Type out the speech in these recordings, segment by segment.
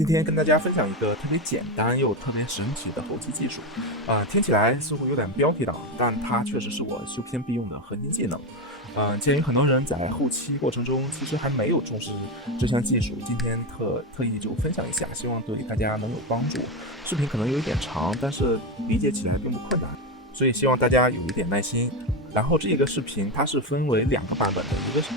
今天跟大家分享一个特别简单又特别神奇的后期技术，听起来似乎有点标题党，但它确实是我修片必用的核心技能。鉴于很多人在后期过程中其实还没有重视这项技术，今天特意就分享一下，希望对大家能有帮助。视频可能有一点长，但是理解起来并不困难，所以希望大家有一点耐心。然后这个视频它是分为两个版本的，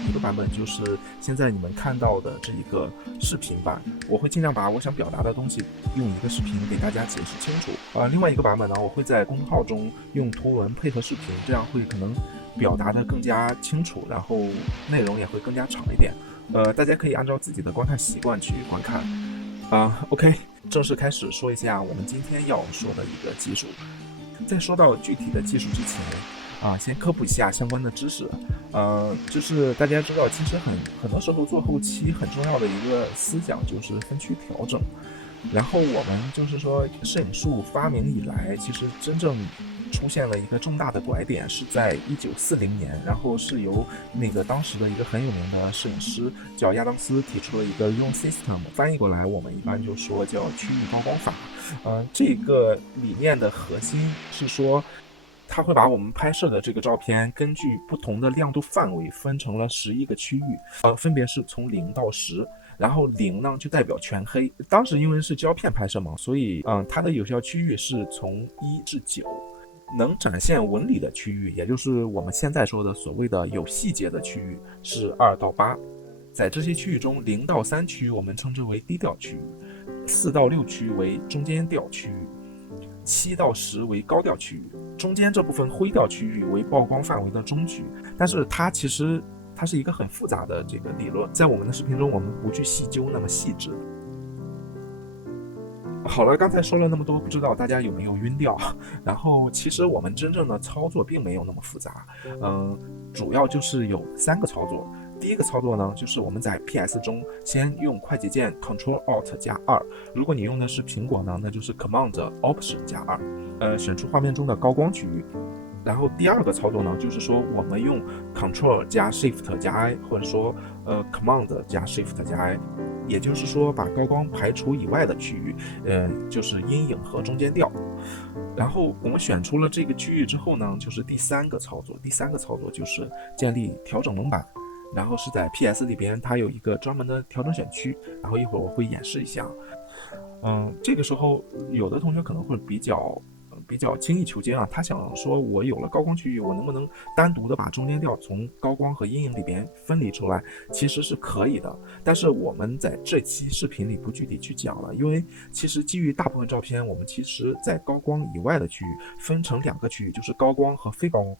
一个版本就是现在你们看到的这一个视频版，我会尽量把我想表达的东西用一个视频给大家解释清楚。另外一个版本呢，我会在公众号中用图文配合视频，这样会可能表达的更加清楚，然后内容也会更加长一点。大家可以按照自己的观看习惯去观看。OK， 正式开始说一下我们今天要说的一个技术。在说到具体的技术之前，先科普一下相关的知识。就是大家知道，其实很多时候做后期很重要的一个思想就是分区调整。然后我们就是说，摄影术发明以来，其实真正出现了一个重大的拐点，是在1940年，然后是由那个当时的一个很有名的摄影师叫亚当斯提出了一个 Room System， 翻译过来我们一般就说叫区域高光法。这个理念的核心是说，它会把我们拍摄的这个照片根据不同的亮度范围分成了11个区域，分别是从0到10。然后0呢就代表全黑，当时因为是胶片拍摄嘛，所以它的有效区域是从1至9，能展现纹理的区域，也就是我们现在说的所谓的有细节的区域是2到8。在这些区域中，0到3区我们称之为低调区域，4到6区为中间调区域，7到10为高调区域，中间这部分灰调区域为曝光范围的中区。但是它是一个很复杂的这个理论，在我们的视频中我们不去细究那么细致。好了，刚才说了那么多，不知道大家有没有晕掉？然后其实我们真正的操作并没有那么复杂，主要就是有3个操作。第一个操作呢，就是我们在 PS 中先用快捷键 Ctrl+Alt+2，如果你用的是苹果呢，那就是 Command+Option+2，选出画面中的高光区域。然后第二个操作呢，就是说我们用 Ctrl+Shift+I， 或者说Command+Shift+I， 也就是说把高光排除以外的区域，就是阴影和中间调。然后我们选出了这个区域之后呢，就是第三个操作就是建立调整蒙版。然后是在 PS 里边，它有一个专门的调整选区，然后一会儿我会演示一下。这个时候有的同学可能会比较精益求精啊，他想说我有了高光区域，我能不能单独的把中间调从高光和阴影里边分离出来？其实是可以的，但是我们在这期视频里不具体去讲了，因为其实基于大部分照片，我们其实在高光以外的区域分成2个区域，就是高光和非高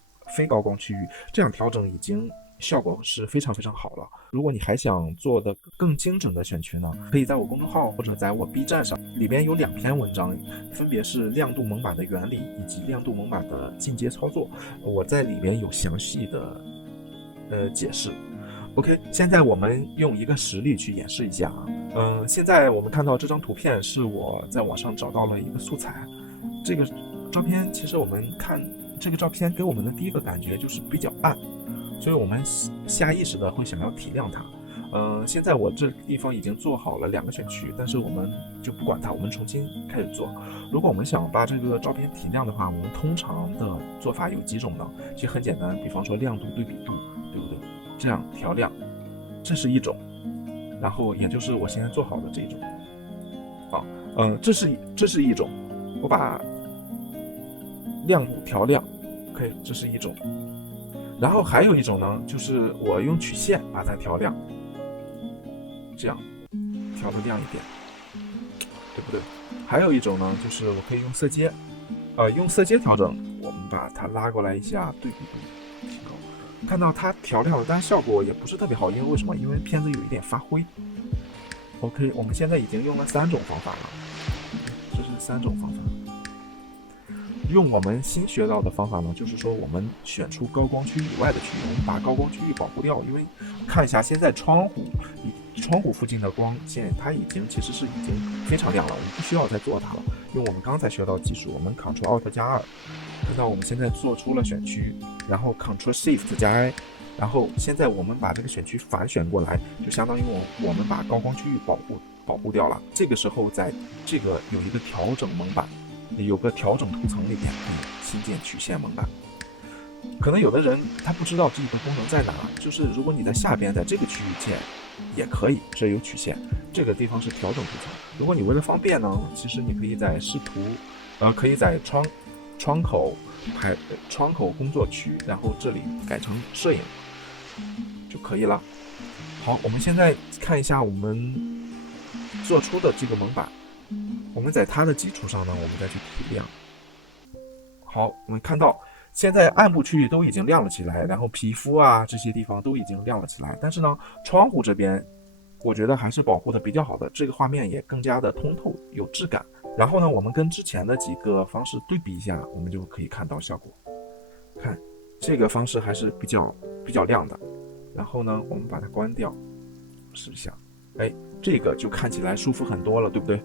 光区域，这样调整已经效果是非常非常好了。如果你还想做的更精准的选区呢，可以在我公众号或者在我 B 站上，里边有2篇文章，分别是亮度蒙版的原理以及亮度蒙版的进阶操作，我在里边有详细的解释。OK， 现在我们用一个实例去演示一下啊。现在我们看到这张图片是我在网上找到了一个素材，这个照片其实我们看这个照片给我们的第一个感觉就是比较暗，所以我们下意识的会想要提亮它。现在我这地方已经做好了2个选区，但是我们就不管它，我们重新开始做。如果我们想把这个照片提亮的话，我们通常的做法有几种呢？其实很简单，比方说亮度对比度，对不对？这样调亮，这是一种。然后也就是我现在做好的这种。这是一种，我把亮度调亮 ，OK， 这是一种。然后还有一种呢，就是我用曲线把它调亮，这样调得亮一点，对不对？还有一种呢，就是我可以用色阶，用色阶调整，我们把它拉过来一下，对比度提高，看到它调亮了，但效果也不是特别好，因为为什么？因为片子有一点发灰。OK， 我们现在已经用了3种方法了，这是3种方法。用我们新学到的方法呢，就是说我们选出高光区以外的区域，我们把高光区域保护掉。因为看一下现在窗户附近的光线，它其实是已经非常亮了，我们不需要再做它了。用我们刚才学到的技术，我们 Ctrl+Alt+2，看到我们现在做出了选区，然后 Ctrl+Shift+I， 然后现在我们把这个选区反选过来，就相当于我们把高光区域保保护掉了。这个时候在这个有一个调整蒙版，有个调整图层里面可以新建曲线蒙版。可能有的人他不知道这个功能在哪，就是如果你在下边在这个区域键也可以，这有曲线，这个地方是调整图层。如果你为了方便呢，其实你可以在视图，可以在窗口工作区，然后这里改成摄影就可以了。好，我们现在看一下我们做出的这个蒙版，我们在它的基础上呢，我们再去提亮。好，我们看到现在暗部区域都已经亮了起来，然后皮肤啊这些地方都已经亮了起来，但是呢，窗户这边我觉得还是保护的比较好的，这个画面也更加的通透有质感。然后呢，我们跟之前的几个方式对比一下，我们就可以看到效果。看这个方式还是比较亮的。然后呢，我们把它关掉，试一下，这个就看起来舒服很多了，对不对？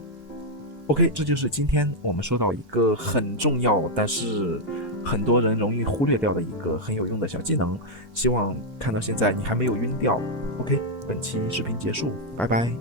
OK， 这就是今天我们说到一个很重要，但是很多人容易忽略掉的一个很有用的小技能，希望看到现在你还没有晕掉。OK， 本期视频结束，拜拜。